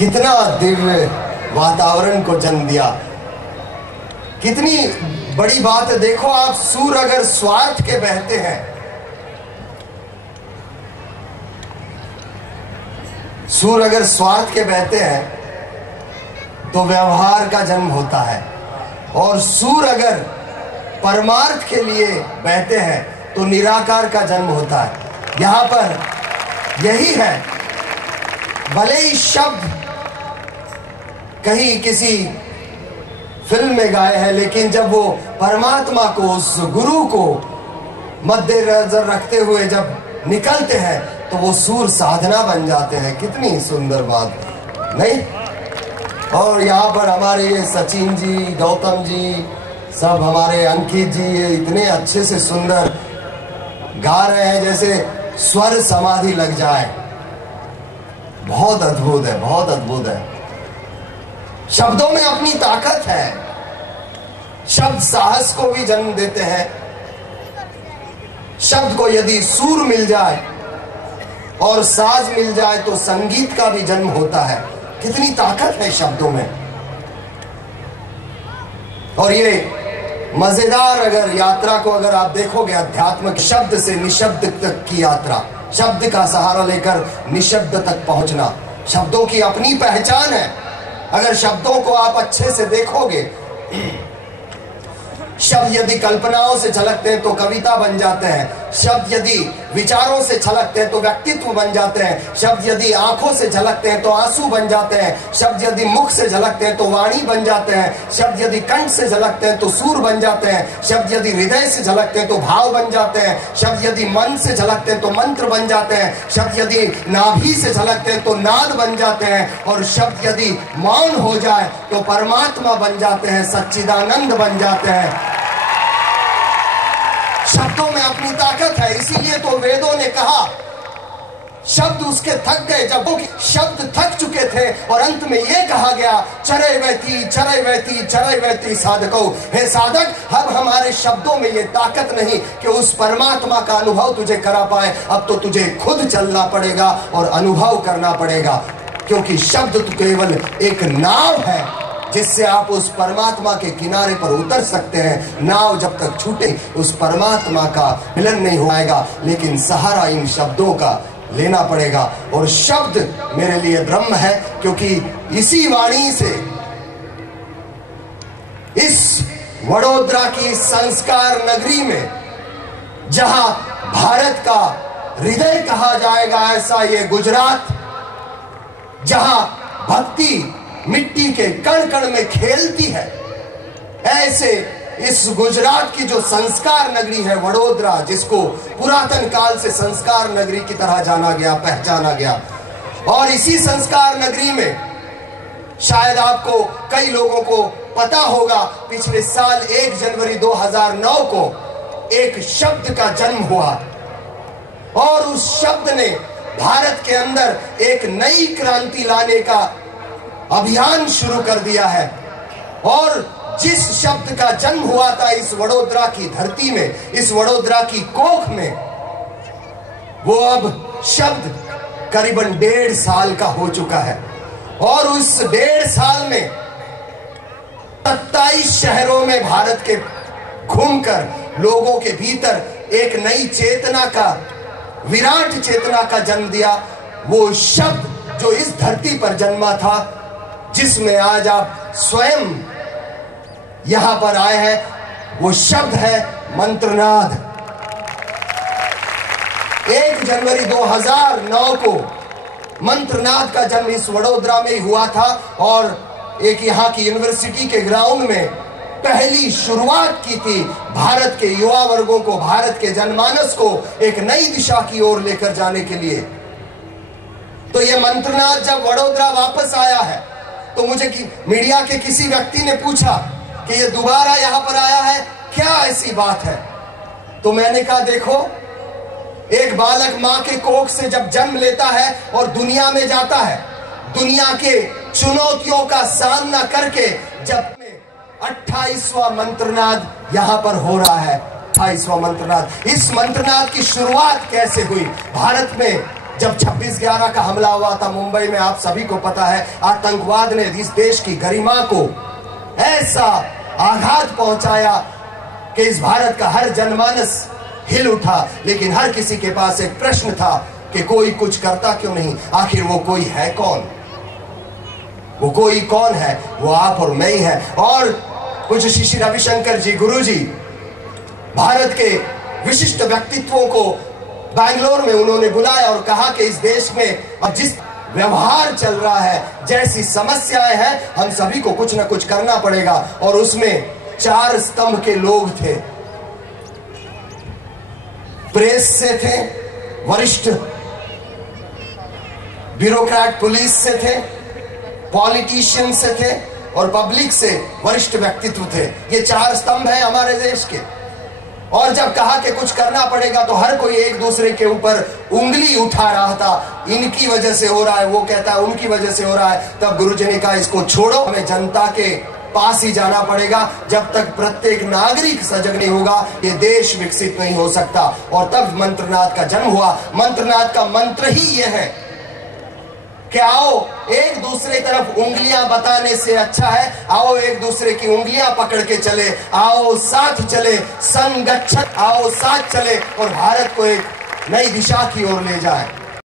कितना दिव्य वातावरण को जन्म दिया। कितनी बड़ी बात है। देखो आप, सूर अगर स्वार्थ के बहते हैं, सूर अगर स्वार्थ के बहते हैं तो व्यवहार का जन्म होता है, और सूर अगर परमार्थ के लिए बहते हैं तो निराकार का जन्म होता है। यहां पर यही है। भले ही शब्द कहीं किसी फिल्म में गाए हैं, लेकिन जब वो परमात्मा को, उस गुरु को मद्देनजर रखते हुए जब निकलते हैं तो वो सूर साधना बन जाते हैं। कितनी सुंदर बात नहीं? और यहाँ पर हमारे ये सचिन जी, गौतम जी, सब हमारे अंकित जी, ये इतने अच्छे से सुंदर गा रहे हैं जैसे स्वर समाधि लग जाए। बहुत अद्भुत है, बहुत अद्भुत है। शब्दों में अपनी ताकत है। शब्द साहस को भी जन्म देते हैं। शब्द को यदि सूर मिल जाए और साज मिल जाए तो संगीत का भी जन्म होता है। कितनी ताकत है शब्दों में। और ये मजेदार अगर यात्रा को अगर आप देखोगे, अध्यात्म शब्द से निशब्द तक की यात्रा, शब्द का सहारा लेकर निशब्द तक पहुंचना, शब्दों की अपनी पहचान है। अगर शब्दों को आप अच्छे से देखोगे, शब्द यदि कल्पनाओं से झलकते हैं तो कविता बन जाते हैं। शब्द यदि विचारों से झलकते हैं तो व्यक्तित्व बन जाते हैं। शब्द यदि आंखों से झलकते हैं तो आंसू बन जाते हैं। शब्द यदि मुख से झलकते हैं तो वाणी बन जाते हैं। शब्द यदि कंठ से झलकते हैं तो सूर बन जाते हैं। शब्द यदि हृदय से झलकते हैं तो भाव बन जाते हैं। शब्द यदि मन से झलकते हैं तो मंत्र बन जाते हैं। शब्द यदि नाभि से झलकते हैं तो नाद बन जाते हैं। और शब्द यदि मौन हो जाए तो परमात्मा बन जाते हैं, सच्चिदानंद बन जाते हैं। शब्दों में अपनी ताकत है। इसीलिए तो वेदों ने कहा, शब्द उसके थक गए जब वो शब्द थक चुके थे, और अंत में ये कहा गया, चरय वैती चरय वैती चरय वैती साधको। हे साधक, अब हमारे शब्दों में ये ताकत नहीं कि उस परमात्मा का अनुभव तुझे करा पाए। अब तो तुझे खुद चलना पड़ेगा और अनुभव करना पड़ेगा, क्योंकि शब्द तो केवल एक नाव है जिससे आप उस परमात्मा के किनारे पर उतर सकते हैं। नाव जब तक छूटे उस परमात्मा का मिलन नहीं हो पाएगा, लेकिन सहारा इन शब्दों का लेना पड़ेगा। और शब्द मेरे लिए ब्रह्म है, क्योंकि इसी वाणी से, इस वडोदरा की संस्कार नगरी में, जहां भारत का हृदय कहा जाएगा, ऐसा ये गुजरात, जहां भक्ति मिट्टी के कण कण में खेलती है, ऐसे इस गुजरात की जो संस्कार नगरी है वडोदरा, जिसको पुरातन काल से संस्कार नगरी की तरह जाना गया, पहचाना गया। और इसी संस्कार नगरी में शायद आपको, कई लोगों को पता होगा, पिछले साल 1 जनवरी 2009 को एक शब्द का जन्म हुआ, और उस शब्द ने भारत के अंदर एक नई क्रांति लाने का अभियान शुरू कर दिया है। और जिस शब्द का जन्म हुआ था इस वडोदरा की धरती में, इस वडोदरा की कोख में, वो अब शब्द करीबन 1.5 साल का हो चुका है। और उस 1.5 साल में 27 शहरों में भारत के घूमकर लोगों के भीतर एक नई चेतना का, विराट चेतना का जन्म दिया। वो शब्द जो इस धरती पर जन्मा था, जिसमें आज आप स्वयं यहां पर आए हैं, वो शब्द है मंत्रनाद। 1 जनवरी 2009 को मंत्रनाद का जन्म इस वडोदरा में हुआ था, और एक यहां की यूनिवर्सिटी के ग्राउंड में पहली शुरुआत की थी भारत के युवा वर्गों को, भारत के जनमानस को एक नई दिशा की ओर लेकर जाने के लिए। तो ये मंत्रनाद जब वडोदरा वापस आया है, तो मुझे मीडिया के किसी व्यक्ति ने पूछा कि ये दोबारा यहां पर आया है, क्या ऐसी बात है? तो मैंने कहा, देखो, एक बालक मां के कोख से जब जन्म लेता है और दुनिया में जाता है, दुनिया के चुनौतियों का सामना करके जब 28वां मंत्रनाद यहां पर हो रहा है। 28वां मंत्रनाद। इस मंत्रनाद की शुरुआत कैसे हुई? भारत में जब 26/11 का हमला हुआ था मुंबई में, आप सभी को पता है, आतंकवाद ने इस देश की गरिमा को ऐसा आघात पहुंचाया कि इस भारत का हर जनमानस हिल उठा। लेकिन हर किसी के पास एक प्रश्न था कि कोई कुछ करता क्यों नहीं? आखिर वो कोई है कौन? वो कोई कौन है? वो आप और मैं ही है। और कुछ श्री रविशंकर जी, गुरु जी, भारत के विशिष्ट व्यक्तित्वों को बैंगलोर में उन्होंने बुलाया और कहा कि इस देश में अब जिस व्यवहार चल रहा है, जैसी समस्याएं हैं, हम सभी को कुछ ना कुछ करना पड़ेगा। और उसमें 4 स्तंभ के लोग थे। प्रेस से थे, वरिष्ठ ब्यूरोक्रेट पुलिस से थे, पॉलिटिशियन से थे और पब्लिक से वरिष्ठ व्यक्तित्व थे। ये 4 स्तंभ हैं हमारे देश के। और जब कहा कि कुछ करना पड़ेगा तो हर कोई एक दूसरे के ऊपर उंगली उठा रहा था, इनकी वजह से हो रहा है, वो कहता है उनकी वजह से हो रहा है। तब गुरुजी ने कहा इसको छोड़ो, हमें जनता के पास ही जाना पड़ेगा। जब तक प्रत्येक नागरिक सजग नहीं होगा ये देश विकसित नहीं हो सकता। और तब मंत्रनाद का जन्म हुआ। मंत्रनाद का मंत्र ही यह है कि आओ एक दूसरे तरफ उंगलियां बताने से अच्छा है, आओ एक दूसरे की उंगलियां पकड़ के चले, आओ साथ चले, संगठन, आओ साथ चले और भारत को एक नई दिशा की ओर ले जाए।